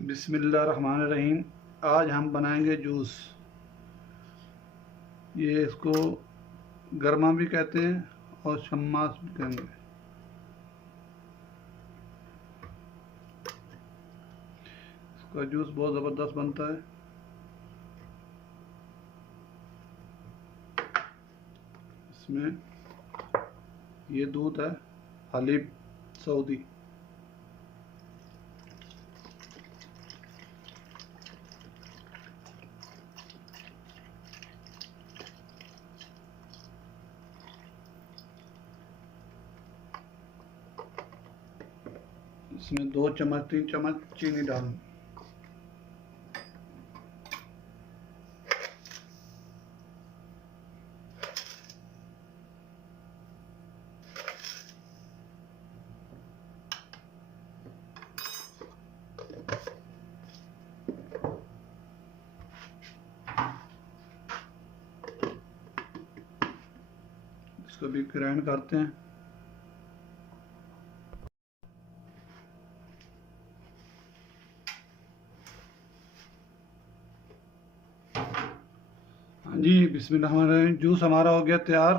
बिस्मिल्लाहिर्रहमानिर्रहीम। आज हम बनाएंगे जूस। ये इसको गर्मा भी कहते हैं और शम्मास भी कहेंगे। इसका जूस बहुत ज़बरदस्त बनता है। इसमें ये दूध है, हलीब सऊदी। इसमें 2 चम्मच 3 चम्मच चीनी डालें। इसको भी ग्राइंड करते हैं। हाँ जी, बिस्मिल्लाहिर्रहमानिर्रहीम। जूस हमारा हो गया तैयार।